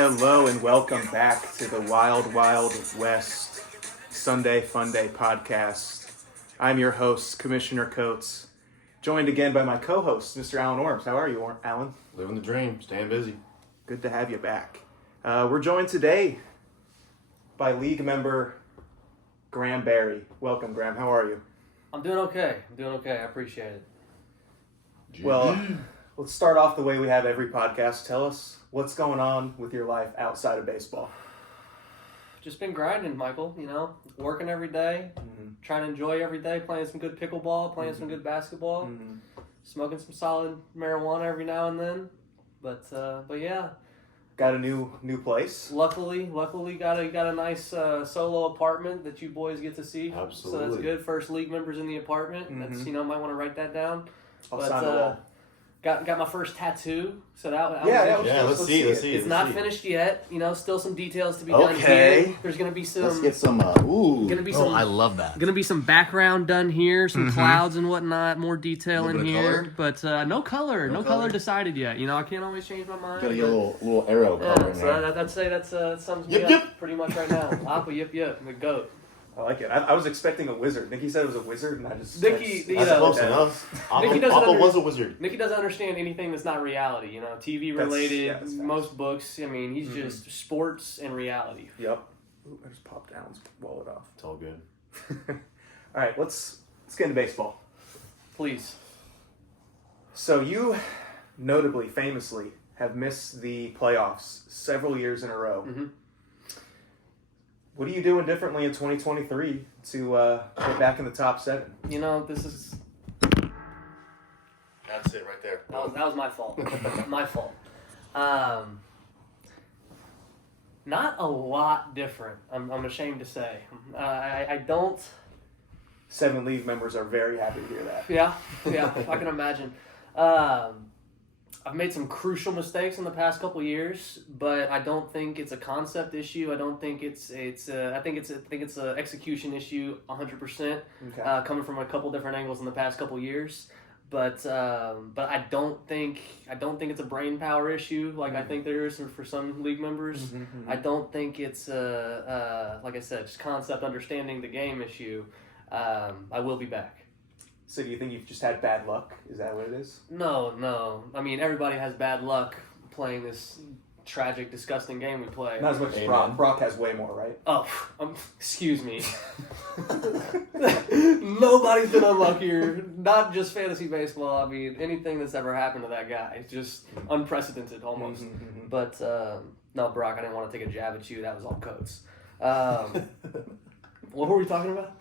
Hello and welcome back to the Wild Wild West Sunday Funday podcast. I'm your host, Commissioner Coates, joined again by my co-host, Mr. Alan Orms. How are you, Alan? Living the dream, staying busy. Good to have you back. We're joined today by league member Gberry. Welcome, Graham. How are you? I'm doing okay. I appreciate it. Well, let's start off the way we have every podcast. Tell us what's going on with your life outside of baseball. Just been grinding, Michael, working every day, trying to enjoy every day, playing some good pickleball, playing some good basketball, smoking some solid marijuana every now and then. But yeah. Got a new place? Luckily got a nice solo apartment that you boys get to see. Absolutely. So that's good. First league members in the apartment. That's might want to write that down. I'll sign the wall. Got my first tattoo, so that let's see it. It's not finished yet. Still some details to be done here. There's gonna be some. Let's get some. I love that. Gonna be some background done here, some clouds and whatnot, more detail in here, but no color decided yet. I can't always change my mind. Got a little arrow color in there. I'd say that sums me up pretty much right now. Appa, yip, the goat. I like it. I was expecting a wizard. Nicky said it was a wizard, and I just... That's close enough. Appa was a wizard. Nicky doesn't understand anything that's not reality. TV related, that's most books. He's just sports and reality. Yep. Ooh, I just popped Alan's wallet off. It's all good. All right, let's get into baseball. Please. So you, notably, famously, have missed the playoffs several years in a row. What are you doing differently in 2023 to get back in the top 7? This is... That's it right there. That was my fault. My fault. Not a lot different, I'm ashamed to say. I don't... 7 league members are very happy to hear that. Yeah, I can imagine. I've made some crucial mistakes in the past couple years, but I don't think it's a concept issue. I don't think I think it's an execution issue 100%. Okay. Coming from a couple different angles in the past couple years, but I don't think it's a brain power issue like I think there is for some league members. I don't think it's like I said, just concept understanding the game issue. I will be back. So do you think you've just had bad luck? Is that what it is? No. Everybody has bad luck playing this tragic, disgusting game we play. Not as much as Brock. Brock has way more, right? Oh, excuse me. Nobody's been unluckier. Not just fantasy baseball. Anything that's ever happened to that guy. It's just unprecedented almost. But, no, Brock, I didn't want to take a jab at you. That was all Coates. What were we talking about?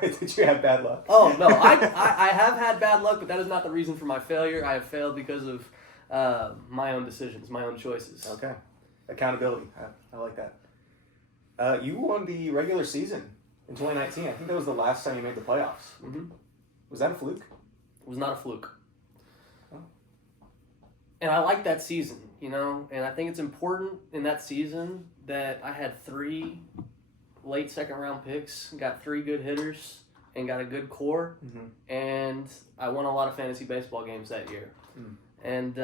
Did you have bad luck? Oh, no. I have had bad luck, but that is not the reason for my failure. I have failed because of my own decisions, my own choices. Okay. Accountability. I like that. You won the regular season in 2019. I think that was the last time you made the playoffs. Was that a fluke? It was not a fluke. Oh. And I like that season, and I think it's important in that season that I had 3 late second round picks, got 3 good hitters, and got a good core, and I won a lot of fantasy baseball games that year. And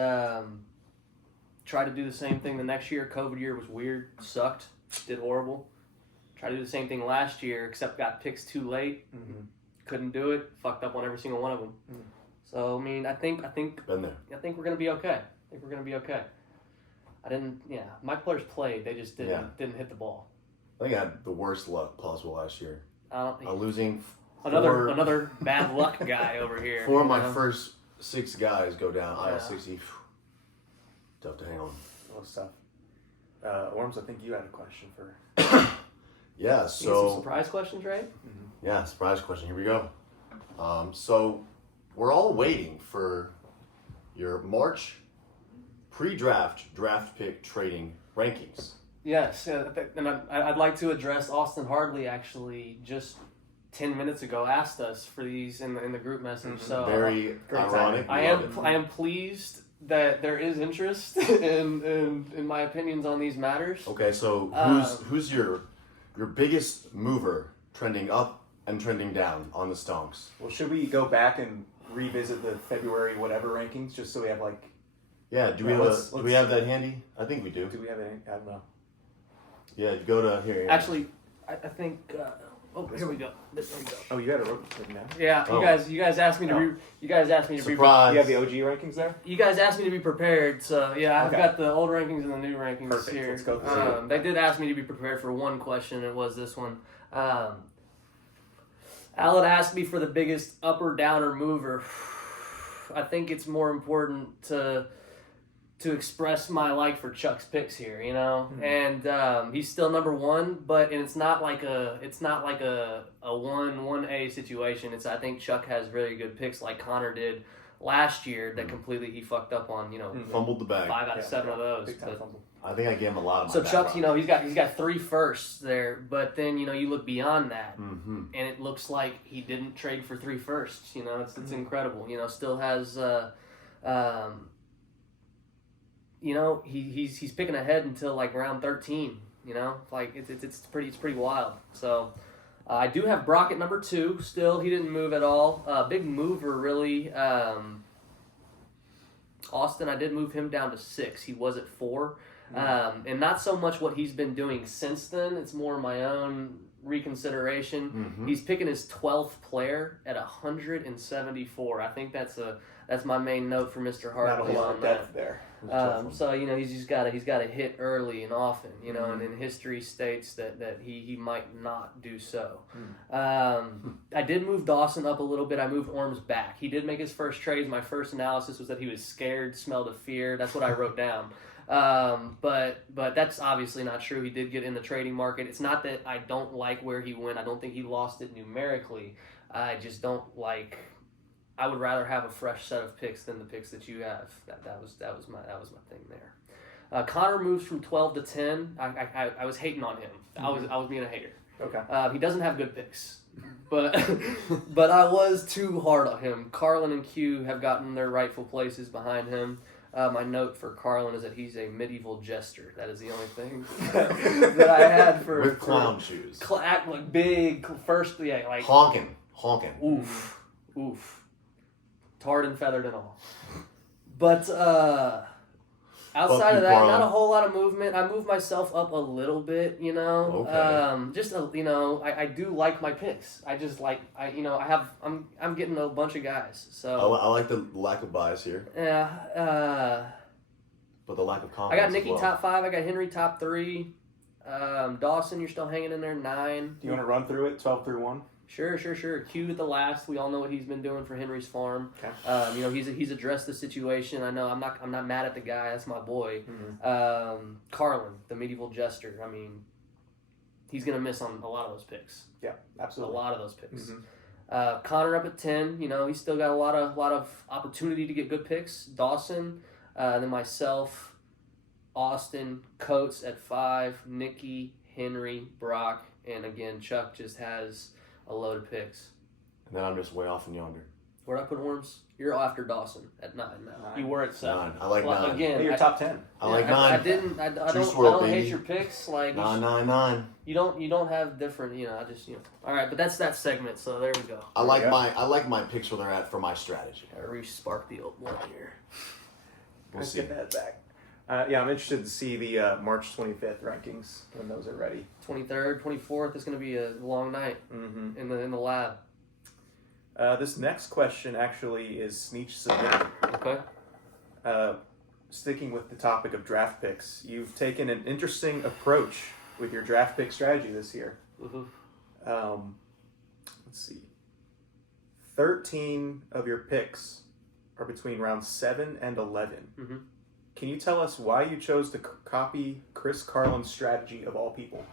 tried to do the same thing the next year. COVID year was weird, sucked, did horrible. Tried to do the same thing last year, except got picks too late. Couldn't do it, fucked up on every single one of them. So, I think Been there. I think we're going to be okay. My players played, they just didn't hit the ball. I think I had the worst luck possible last year. Losing another bad luck guy over here. 4 of my first 6 guys go down. I was 60. Tough to hang on. Oh, stuff. Orms, I think you had a question for... Yeah, so... Some surprise questions, right? Yeah, surprise question. Here we go. So we're all waiting for your March pre-draft draft pick trading rankings. Yes, and I'd like to address Austin Hardley, actually, just 10 minutes ago, asked us for these in the group message. So very ironic. I am pleased that there is interest in my opinions on these matters. Okay, so who's your biggest mover trending up and trending down on the Stonks? Well, should we go back and revisit the February whatever rankings just so we have Yeah, do we have that handy? I think we do. Do we have any? I don't know. Yeah, go to here. Actually, I think. Here we go. There we go. Oh, you had a written down. Yeah, Oh. you guys asked me to you guys asked me to Surprise. You have the OG rankings there? you guys asked me to be prepared, so yeah, I've Okay. got the old rankings and the new rankings Perfect. here. Let's go through it. They did ask me to be prepared for one question. It was this one. Alan asked me for the biggest up or down or mover. I think it's more important to express my like for Chuck's picks here, you know, and he's still number one, but it's not like a 1A situation. I think Chuck has very good picks like Connor did last year that completely he fucked up on, Fumbled the bag. 5 out of 7 of those. Big time But- fumble. I think I gave him a lot of my so back Chuck's, row. he's got 3 firsts there, but then you look beyond that, Mm-hmm. and it looks like he didn't trade for 3 firsts. It's incredible. Still has, he's picking ahead until like round 13. Like it's pretty wild. So I do have Brock at number 2. Still, he didn't move at all. Big mover really. Austin, I did move him down to 6. He was at 4. And not so much what he's been doing since then. It's more my own reconsideration. Mm-hmm. He's picking his 12th player at 174. I think that's my main note for Mr. Not a Hartley lot on of that. depth there. So he's got to hit early and often, and then history states that he might not do so. I did move Dawson up a little bit. I moved Orms back. He did make his first trades. My first analysis was that he was scared, smelled of fear. That's what I wrote down. But that's obviously not true. He did get in the trading market. It's not that I don't like where he went. I don't think he lost it numerically. I just don't like. I would rather have a fresh set of picks than the picks that you have. That was my thing there. Connor moves from 12 to 10. I was hating on him. I was being a hater. Okay. He doesn't have good picks, but I was too hard on him. Carlin and Q have gotten their rightful places behind him. My note for Carlin is that he's a medieval jester. That is the only thing that I had for With clown shoes. Like big first, like Honking. oof. Tarred and feathered and all. But outside of that, not a whole lot of movement. I moved myself up a little bit, Okay. I do like my picks. I just like I'm getting a bunch of guys. So I like the lack of bias here, yeah. but the lack of I confidence. got Nicky as well. top 5. I got Henry top 3. Dawson, you're still hanging in there 9. Do you want to run through it, 12 through 1? Sure. Q at the last. We all know what he's been doing for Henry's farm. Okay. He's addressed the situation. I know I'm not mad at the guy. That's my boy. Mm-hmm. Carlin, the medieval jester. I mean, he's gonna miss on a lot of those picks. Yeah, absolutely. A lot of those picks. Mm-hmm. Connor up at 10. He's still got a lot of opportunity to get good picks. Dawson, then myself, Austin, Coates at 5. Nicky, Henry, Brock, and again Chuck just has a load of picks. And then I'm just way off in yonder. Where'd I put Worms? You're after Dawson at 9 now. 9. You were at 7. 9. I like 9. Again, Hey, you're top 10. I like 9. I Juice don't WRLD, hate baby. your picks. Like 9. you don't have different. I just All right, but that's that segment. So there we go. I like my picks where they're at for my strategy. I re-spark the old one here. We'll Let's see. get that back. I'm interested to see the March 25th rankings when those are ready. 23rd, 24th is going to be a long night Mm-hmm. in the lab. This next question actually is Sneech submitted. Okay. Sticking with the topic of draft picks, you've taken an interesting approach with your draft pick strategy this year. Mm-hmm. Let's see. 13 of your picks are between rounds 7 and 11. Mm-hmm. Can you tell us why you chose to copy Chris Carlin's strategy of all people?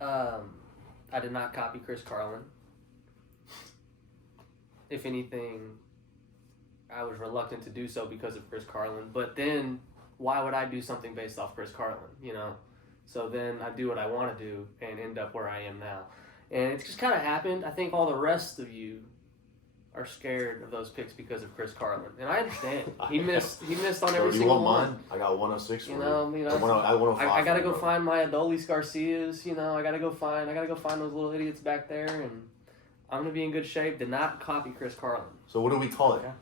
I did not copy Chris Carlin. If anything, I was reluctant to do so because of Chris Carlin. But then, why would I do something based off Chris Carlin? So then I do what I want to do and end up where I am now. And it's just kind of happened. I think all the rest of you are scared of those picks because of Chris Carlin, and I understand. He missed on every Do you single want one. mine? I got 106 for You you. know, I 105 I gotta for go you, bro. find my Adolis Garcias. I gotta go find those little idiots back there, and I'm gonna be in good shape. Did not copy Chris Carlin. So what do we call it? Yeah.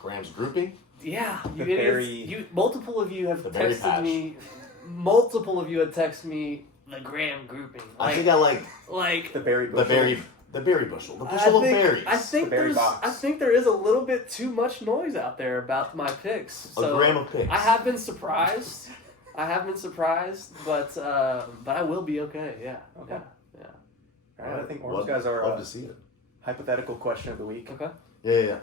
Graham's grouping? Yeah, you The idiots. Gberry- Multiple of you have The Gberry texted patch. me. Multiple of you had texted me the Graham grouping. I think I like like The berry the bushel. berry bushel. The bushel of berries. I think The berry there's. box. I think there is a little bit too much noise out there about my picks. So a gram of pigs. I have been surprised. but I will be okay. Yeah. Okay. Yeah. All right, I think Orange love, guys are love to see it. hypothetical question of the week. Okay. Yeah.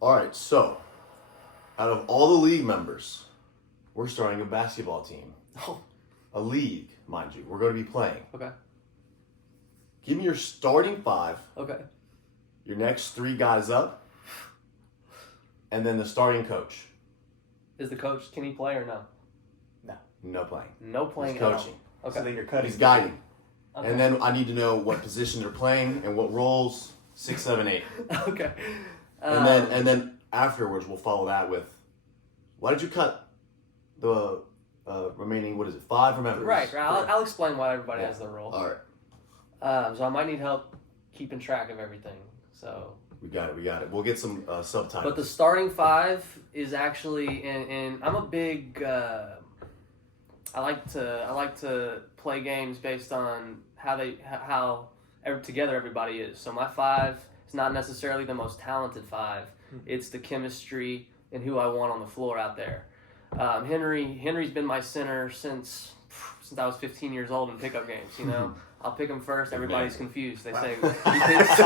All right, so out of all the league members, we're starting a basketball team. Oh. A league, mind you. We're going to be playing. Okay. Give me your starting 5, Okay. your next 3 guys up, and then the starting coach. Is the coach? Can he play or no? No playing. No playing. He's at all. coaching. Okay. So then you're cutting. He's guiding. Okay. And then I need to know what position they're playing and what roles. 6, 7, 8. Okay. And then afterwards we'll follow that with, why did you cut the remaining, 5 members? Right. I'll explain why everybody Yeah. has their role. All right. So I might need help keeping track of everything. So. We got it. We'll get some subtitles. But the starting 5 is actually, and I'm a big. I like to play games based on how together everybody is. So my 5 is not necessarily the most talented 5. It's the chemistry and who I want on the floor out there. Henry's been my center since I was 15 years old in pickup games. You know, I'll pick him first. Everybody's confused. They say he picks.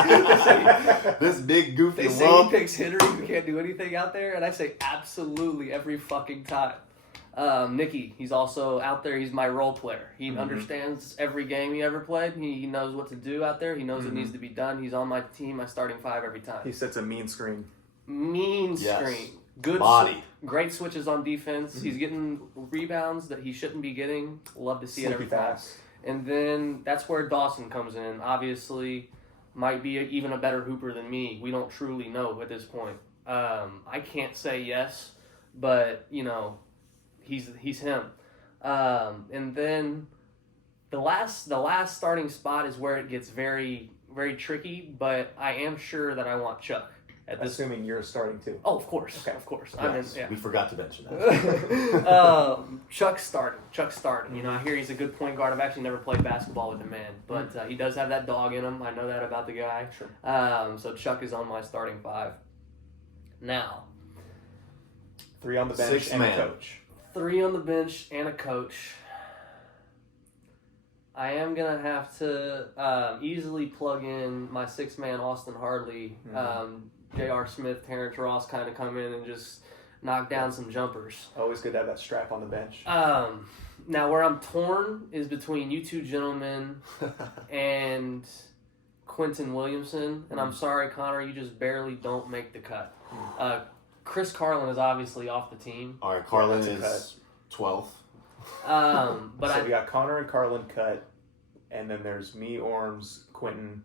This big goofy They say he lump. picks Henry who can't do anything out there, and I say absolutely every fucking time. Nicky, he's also out there. He's my role player. He understands every game he ever played. He knows what to do out there. He knows what needs to be done. He's on my team, my starting 5 every time. He sets a mean screen. Mean Yes. screen. Good Body. Great switches on defense. He's getting rebounds that he shouldn't be getting. Love to see it every Sneaky time. fast. And then that's where Dawson comes in. Obviously, might be even a better hooper than me. We don't truly know at this point. I can't say yes, but you know, he's him. And then the last starting spot is where it gets very, very tricky. But I am sure that I want Chuck at this. Assuming you're starting too. Oh, of course, Okay. of course. Yes, I mean, we forgot to mention that. yeah. Chuck's starting. You know, I hear he's a good point guard. I've actually never played basketball with the man, but he does have that dog in him. I know that about the guy. Sure. So Chuck is on my starting 5. Now, 3 on the bench 6 and man. a coach. 3 on the bench and a coach. I am gonna have to easily plug in my 6-man Austin Hartley. J.R. Smith, Terrence Ross kind of come in and just knock down some jumpers. Always good to have that strap on the bench. Now, where I'm torn is between you two gentlemen and Quentin Williamson. And I'm sorry, Connor, you just barely don't make the cut. Chris Carlin is obviously off the team. All right, Carlin that's a is 12th. But So we got Connor and Carlin cut, and then there's me, Orms, Quentin,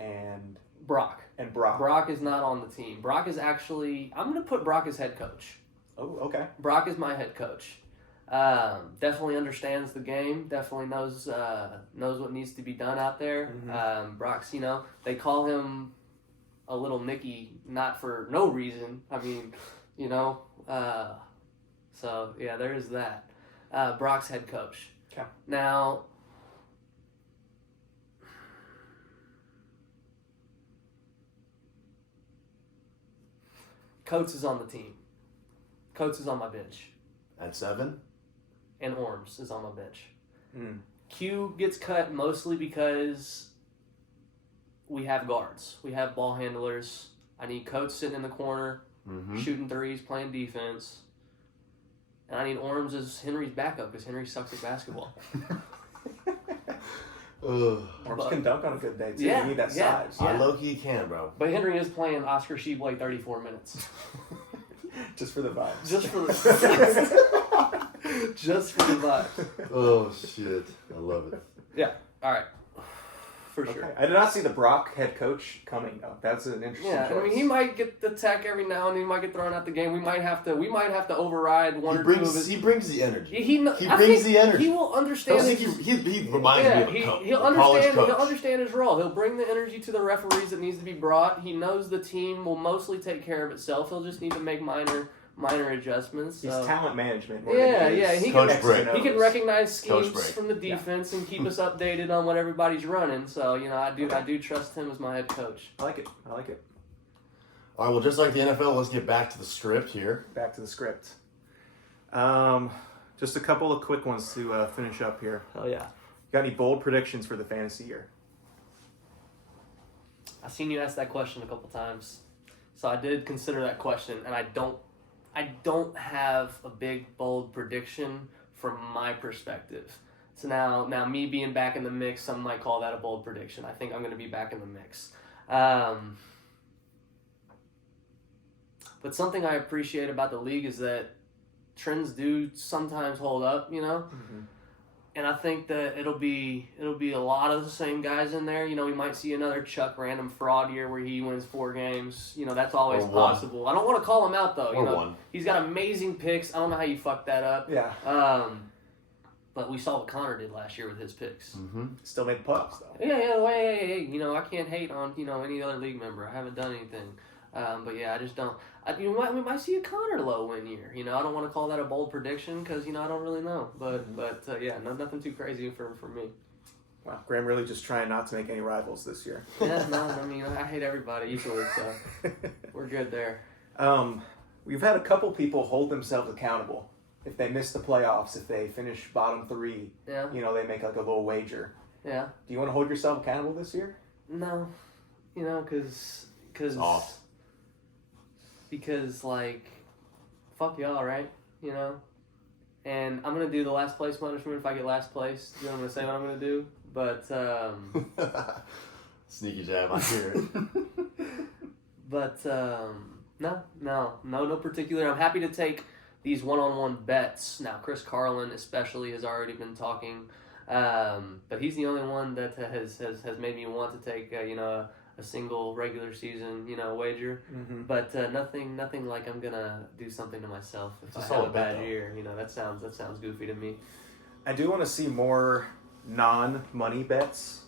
and Brock. Brock. Brock is not on the team. Brock is actually, I'm going to put Brock as head coach. Oh, okay. Brock is my head coach. Definitely understands the game. Definitely knows what needs to be done out there. Brock's, you know, they call him a little Nicky, not for no reason. I mean, you know, so yeah, there is that. Brock's head coach. Okay. Now, Coates is on the team. Coates is on my bench. At 7? And Orms is on my bench. Mm. Q gets cut mostly because we have guards. We have ball handlers. I need Coates sitting in the corner, shooting threes, playing defense. And I need Orms as Henry's backup because Henry sucks at basketball. Orms can dunk on a good day, too. Yeah, You need that yeah. size. I low-key can, bro. But Henry is playing Oscar Sheboy 34 minutes. Just for the vibes. Just for the just for the vibes. Oh, shit. I love it. Yeah. All right. for sure. Okay. I did not see the Brock head coach coming though. That's an interesting choice. I mean, he might get the tech every now and then. He might get thrown out the game. We might have to override one or two of his. He brings the energy. He I brings the energy. He will understand. He reminds me of a coach. He'll understand. He'll understand his role. He'll bring the energy to the referees that needs to be brought. He knows the team will mostly take care of itself. He'll just need to make minor adjustments. He's talent management. Yeah. He can recognize Coach schemes Break. from the defense and keep us updated on what everybody's running. So I do trust him as my head coach. I like it. All right. Well, just like the NFL, let's get back to the script here. Back to the script. Just a couple of quick ones to finish up here. Hell yeah. Got any bold predictions for the fantasy year? I've seen you ask that question a couple times, so I did consider that question, and I don't have a big bold prediction from my perspective. So now me being back in the mix, some might call that a bold prediction. I think I'm going to be back in the mix. But something I appreciate about the league is that trends do sometimes hold up, Mm-hmm. And I think that it'll be a lot of the same guys in there. We might see another Chuck random fraud year where he wins 4 games. That's always possible. I don't want to call him out though. One. He's got amazing picks. I don't know how you fucked that up. Yeah. But we saw what Connor did last year with his picks. Mm-hmm. Still made the playoffs though. Yeah. Hey. I can't hate on any other league member. I haven't done anything. But yeah, I just don't. We might see a Connor low win year. I don't want to call that a bold prediction because I don't really know. But yeah, nothing too crazy for me. Wow, Graham really just trying not to make any rivals this year. Yeah, no, I hate everybody equally, so we're good there. We've had a couple people hold themselves accountable. If they miss the playoffs, if they finish bottom 3, Yeah. They make like a little wager. Yeah. Do you want to hold yourself accountable this year? No, because Off. Because fuck y'all, right? And I'm gonna do the last place punishment if I get last place. I'm gonna say what I'm gonna do, but Sneaky jab, I hear it. but no particular. I'm happy to take these one-on-one bets. Now Chris Carlin especially has already been talking, but he's the only one that has made me want to take a single regular season wager. Mm-hmm. But nothing like I'm gonna do something to myself if It's I a have a solid bet, bad though. year. That sounds goofy to me. I do want to see more non-money bets.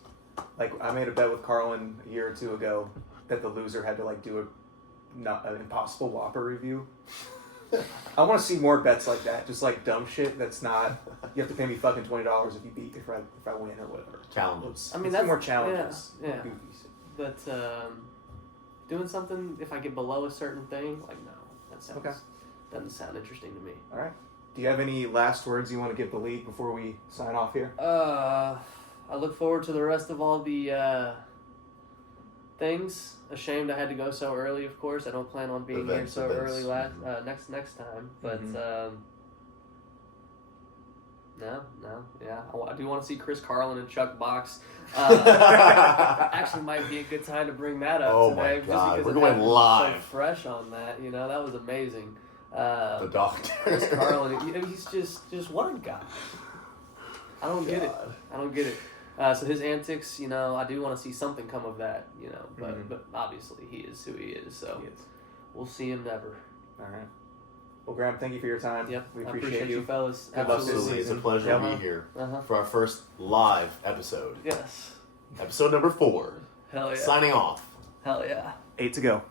Like I made a bet with Carlin a year or 2 ago that the loser had to do an Impossible Whopper review. I want to see more bets like that, just dumb shit that's not. You have to pay me fucking $20 if I win or whatever. Challenges. I mean, Let's that's do more challenges. Yeah. Goofy shit. But doing something if I get below a certain thing, no, that sounds Okay. doesn't sound interesting to me. All right. Do you have any last words you want to give the league before we sign off here? I look forward to the rest of all the things. Ashamed I had to go so early. Of course, I don't plan on being here so early next time. But I do want to see Chris Carlin and Chuck box. Actually, might be a good time to bring that up Oh today. my God, just we're because going live. So fresh on that, that was amazing. The doctor. Chris Carlin, he's just what a guy. I don't get it. So his antics, I do want to see something come of that, but obviously he is who he is, so we'll see him never. All right. Well, Graham, thank you for your time. Yep, We I appreciate you. fellas. Good luck this Absolutely. It's a season. pleasure Yep. to be here Uh-huh. for our first live episode. Yes. Episode number 4. Hell yeah. Signing off. Hell yeah. 8 to go.